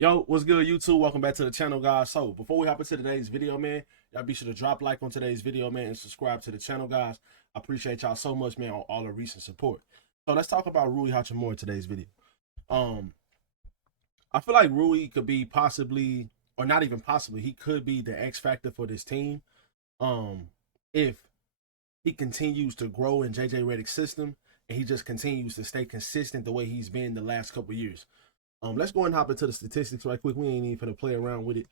Yo, what's good, YouTube? Welcome back to the channel, guys. So, before we hop into today's video, man, y'all be sure to drop a like on today's video, man, and subscribe to the channel, guys. I appreciate y'all so much, man, on all the recent support. So, let's talk about Rui Hachimura in today's video. Um, I feel like Rui could be possibly, or not even possibly, he could be the X factor for this team. Um, if he continues to grow in JJ Redick's system and he just continues to stay consistent the way he's been the last couple of years. Let's go and hop into the statistics right quick. We ain't even gonna play around with it.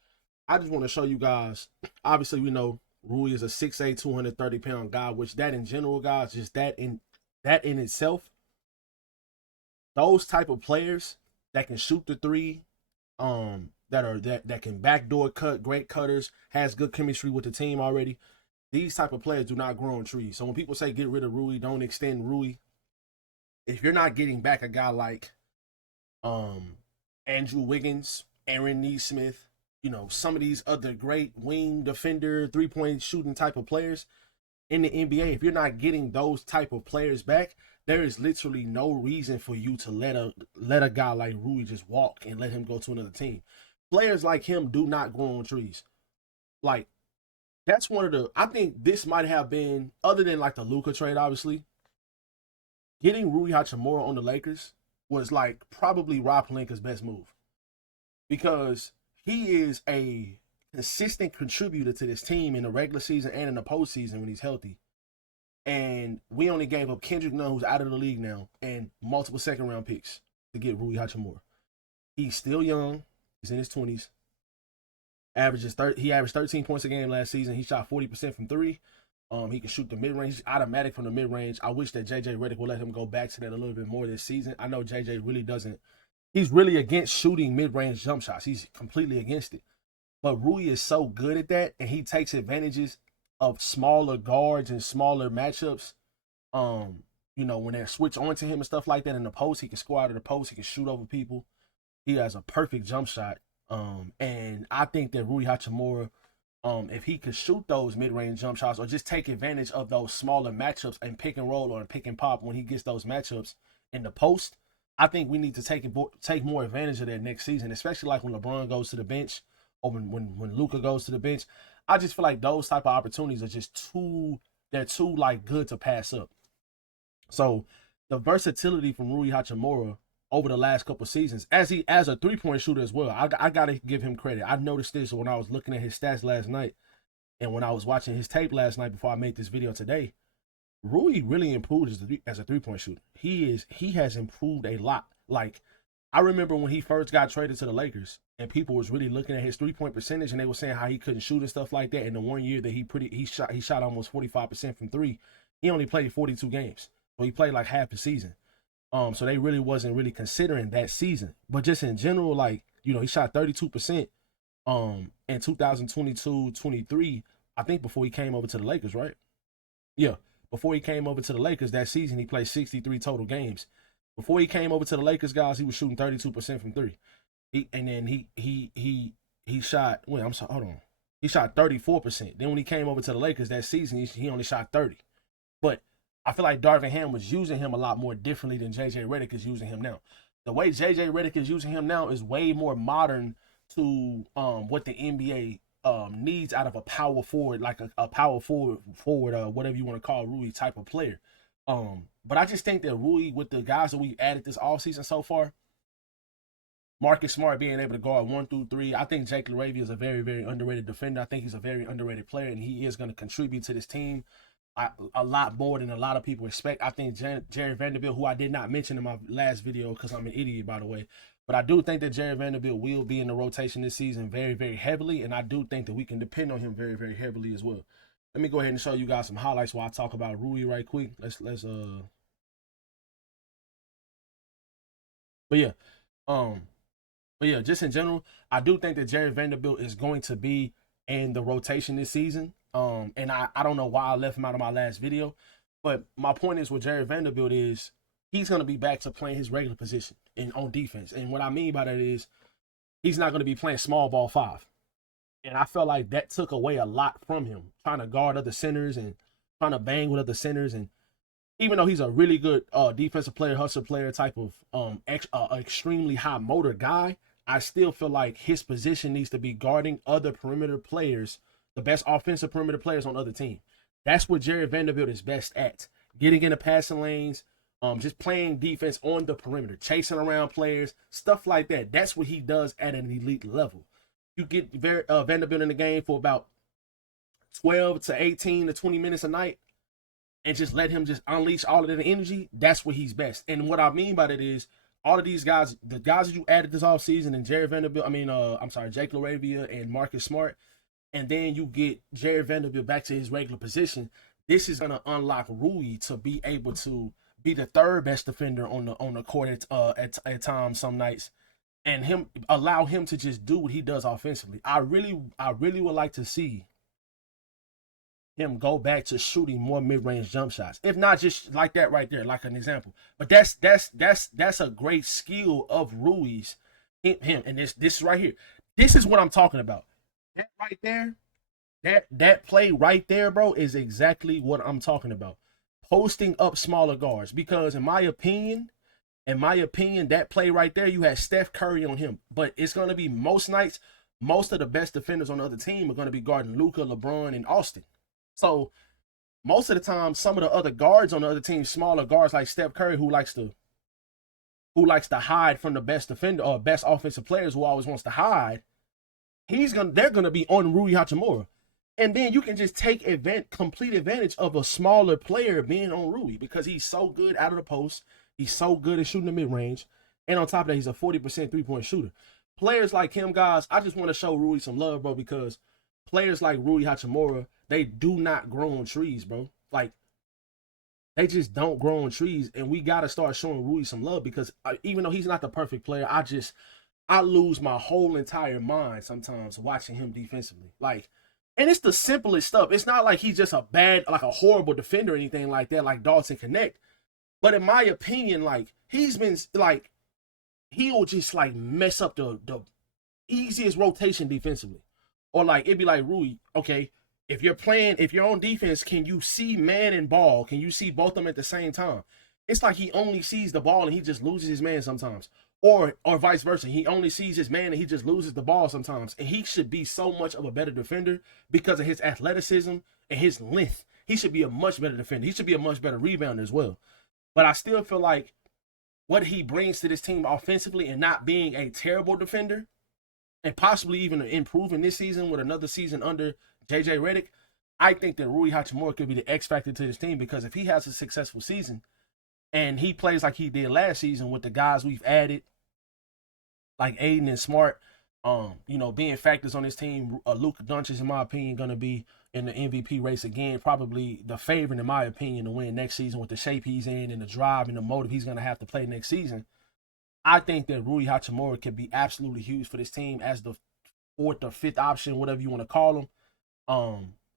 I just want to show you guys. Obviously, we know Rui is a 6'8", 230-pound guy, which that in general, guys, just that in itself, those type of players that can shoot the three, that can backdoor cut, great cutters, has good chemistry with the team already. These type of players do not grow on trees. So when people say get rid of Rui, don't extend Rui, if you're not getting back a guy like Andrew Wiggins, Aaron Nesmith, some of these other great wing defender, three-point shooting type of players in the NBA, if you're not getting those type of players back, there is literally no reason for you to let a guy like Rui just walk and let him go to another team. Players like him do not grow on trees. Like, that's one of the, I think this might have been, other than like the Luka trade, obviously, getting Rui Hachimura on the Lakers was like probably Rob Pelinka's best move, because he is a consistent contributor to this team in the regular season and in the postseason when he's healthy. And we only gave up Kendrick Nunn, who's out of the league now, and multiple second-round picks to get Rui Hachimura. He's still young. He's in his 20s. He averaged 13 points a game last season. He shot 40% from three. He can shoot the mid-range. He's automatic from the mid-range. I wish that JJ Redick would let him go back to that a little bit more this season. I know JJ really doesn't. He's really against shooting mid-range jump shots. He's completely against it. But Rui is so good at that, and he takes advantages of smaller guards and smaller matchups. When they switch on to him and stuff like that in the post, he can score out of the post. He can shoot over people. He has a perfect jump shot. And I think that Rui Hachimura, if he could shoot those mid-range jump shots or just take advantage of those smaller matchups and pick and roll or pick and pop when he gets those matchups in the post, I think we need to take more advantage of that next season, especially like when LeBron goes to the bench or when Luka goes to the bench. I just feel like those type of opportunities are just they're too like good to pass up. So the versatility from Rui Hachimura over the last couple of seasons, as a three-point shooter as well, I gotta give him credit. I noticed this when I was looking at his stats last night and when I was watching his tape last night before I made this video today. Rui really improved as a three-point shooter. He has improved a lot. Like, I remember when he first got traded to the Lakers and people was really looking at his three-point percentage and they were saying how he couldn't shoot and stuff like that. And the 1 year that he shot almost 45% from three, he only played 42 games. So he played like half the season. So they really wasn't really considering that season. But just in general, like, he shot 32% in 2022-23, I think, before he came over to the Lakers, right? Yeah. Before he came over to the Lakers that season, he played 63 total games. Before he came over to the Lakers, guys, he was shooting 32% from three. He shot, wait, I'm sorry, hold on. He shot 34%. Then when he came over to the Lakers that season, he only shot 30. But I feel like Darvin Ham was using him a lot more differently than JJ Redick is using him now. The way JJ Redick is using him now is way more modern to what the NBA needs out of a power forward, like a power forward, whatever you want to call Rui type of player. But I just think that Rui, with the guys that we added this offseason so far, Marcus Smart being able to guard 1 through 3, I think Jake LaRavia is a very, very underrated defender. I think he's a very underrated player, and he is going to contribute to this team a lot more than a lot of people expect. I think Jerry Vanderbilt, who I did not mention in my last video because I'm an idiot, by the way, but I do think that Jerry Vanderbilt will be in the rotation this season very, very heavily, and I do think that we can depend on him very, very heavily as well. Let me go ahead and show you guys some highlights while I talk about Rui right quick. But yeah, just in general, I do think that Jerry Vanderbilt is going to be in the rotation this season. And I don't know why I left him out of my last video, but my point is with Jerry Vanderbilt is he's going to be back to playing his regular position on defense. And what I mean by that is he's not going to be playing small ball 5. And I felt like that took away a lot from him, trying to guard other centers and trying to bang with other centers. And even though he's a really good defensive player, hustle player type of extremely high motor guy, I still feel like his position needs to be guarding other perimeter players, the best offensive perimeter players on the other team. That's what Jared Vanderbilt is best at. Getting in the passing lanes, just playing defense on the perimeter, chasing around players, stuff like that. That's what he does at an elite level. You get Vanderbilt in the game for about 12 to 18 to 20 minutes a night and just let him just unleash all of that energy. That's where he's best. And what I mean by that is all of these guys, the guys that you added this offseason, and Jared Vanderbilt, Jake LaRavia and Marcus Smart, and then you get Jared Vanderbilt back to his regular position. This is gonna unlock Rui to be able to be the third best defender on the court at times some nights, and him allow him to just do what he does offensively. I really would like to see him go back to shooting more mid-range jump shots, if not just like that right there, like an example. But that's a great skill of Rui's, him, and this right here. This is what I'm talking about. That right there, that play right there, bro, is exactly what I'm talking about. Posting up smaller guards, because in my opinion, that play right there, you had Steph Curry on him, but it's gonna be most nights, most of the best defenders on the other team are gonna be guarding Luka, LeBron, and Austin. So most of the time, some of the other guards on the other team, smaller guards like Steph Curry, who likes to hide from the best defender or best offensive players, who always wants to hide, they're gonna be on Rui Hachimura. And then you can just take complete advantage of a smaller player being on Rui, because he's so good out of the post. He's so good at shooting the mid-range. And on top of that, he's a 40% three-point shooter. Players like him, guys, I just want to show Rui some love, bro, because players like Rui Hachimura, they do not grow on trees, bro. Like, they just don't grow on trees. And we got to start showing Rui some love, because even though he's not the perfect player, I lose my whole entire mind sometimes watching him defensively. Like, and it's the simplest stuff. It's not like he's just a horrible defender or anything like that, like Dalton Connect. But in my opinion, like, he's been, like, he'll just, like, mess up the easiest rotation defensively. Or, like, it'd be like, Rui, okay, if you're on defense, can you see man and ball? Can you see both of them at the same time? It's like he only sees the ball and he just loses his man sometimes. Or vice versa. He only sees his man and he just loses the ball sometimes. And he should be so much of a better defender because of his athleticism and his length. He should be a much better defender. He should be a much better rebounder as well. But I still feel like what he brings to this team offensively, and not being a terrible defender, and possibly even improving this season with another season under JJ Redick, I think that Rui Hachimura could be the X factor to this team, because if he has a successful season and he plays like he did last season with the guys we've added, like Aiden and Smart, being factors on this team, Luka Doncic, in my opinion, going to be in the MVP race again, probably the favorite, in my opinion, to win next season with the shape he's in and the drive and the motive he's going to have to play next season. I think that Rui Hachimura can be absolutely huge for this team as the fourth or fifth option, whatever you want to call him.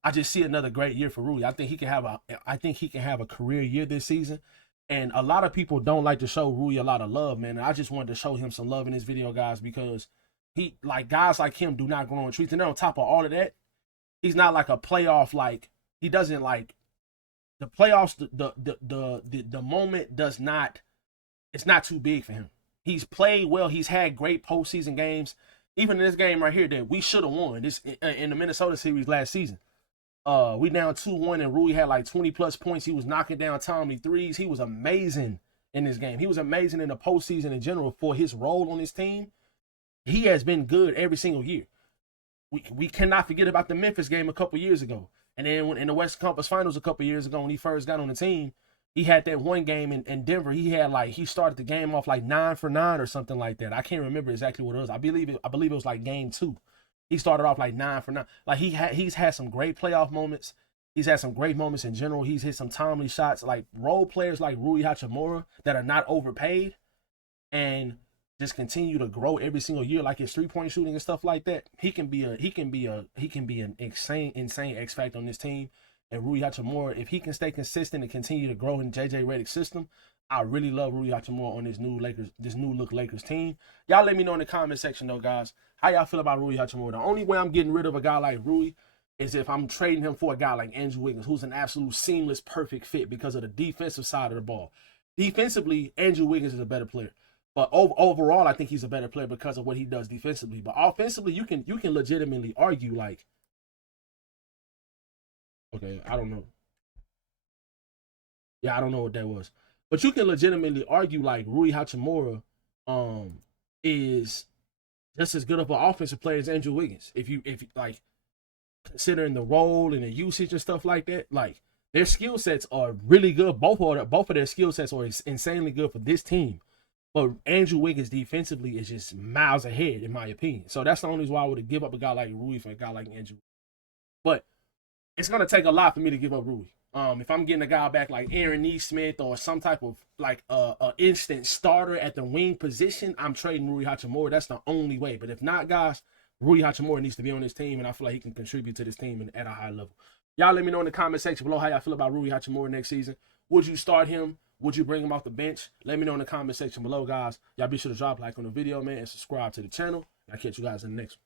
I just see another great year for Rui. I think he can have a career year this season. And a lot of people don't like to show Rui a lot of love, man. And I just wanted to show him some love in this video, guys, because guys like him do not grow on trees. And then on top of all of that, he's not like a playoff, like, he doesn't, like, the playoffs, the moment does not, it's not too big for him. He's played well. He's had great postseason games. Even in this game right here that we should have won, this in the Minnesota series last season. We down 2-1 and Rui had like 20 plus points. He was knocking down timely threes. He was amazing in this game. He was amazing in the postseason in general for his role on this team. He has been good every single year. We cannot forget about the Memphis game a couple years ago. And then in the Western Conference Finals a couple years ago, when he first got on the team, he had that one game in Denver. He started the game off like 9 for 9 or something like that. I can't remember exactly what it was. I believe it was like game 2. He started off like 9 for 9. Like, he's had some great playoff moments. He's had some great moments in general. He's hit some timely shots. Like, role players like Rui Hachimura that are not overpaid and just continue to grow every single year, like his 3-point shooting and stuff like that. He can be an insane X factor on this team. And Rui Hachimura, if he can stay consistent and continue to grow in JJ Redick's system, I really love Rui Hachimura on this new look Lakers team. Y'all let me know in the comment section though, guys, how y'all feel about Rui Hachimura. The only way I'm getting rid of a guy like Rui is if I'm trading him for a guy like Andrew Wiggins, who's an absolute seamless, perfect fit because of the defensive side of the ball. Defensively, Andrew Wiggins is a better player. But overall, I think he's a better player because of what he does defensively. But offensively, you can legitimately argue like, okay, I don't know. Yeah, I don't know what that was. But you can legitimately argue like Rui Hachimura is just as good of an offensive player as Andrew Wiggins. If you like considering the role and the usage and stuff like that, like their skill sets are really good. Both of their skill sets are insanely good for this team. But Andrew Wiggins defensively is just miles ahead, in my opinion. So that's the only reason why I would give up a guy like Rui for a guy like Andrew. But it's gonna take a lot for me to give up Rui. If I'm getting a guy back like Aaron Neesmith or some type of like instant starter at the wing position, I'm trading Rui Hachimura. That's the only way. But if not, guys, Rui Hachimura needs to be on this team, and I feel like he can contribute to this team at a high level. Y'all let me know in the comment section below how y'all feel about Rui Hachimura next season. Would you start him? Would you bring him off the bench? Let me know in the comment section below, guys. Y'all be sure to drop a like on the video, man, and subscribe to the channel. I'll catch you guys in the next one.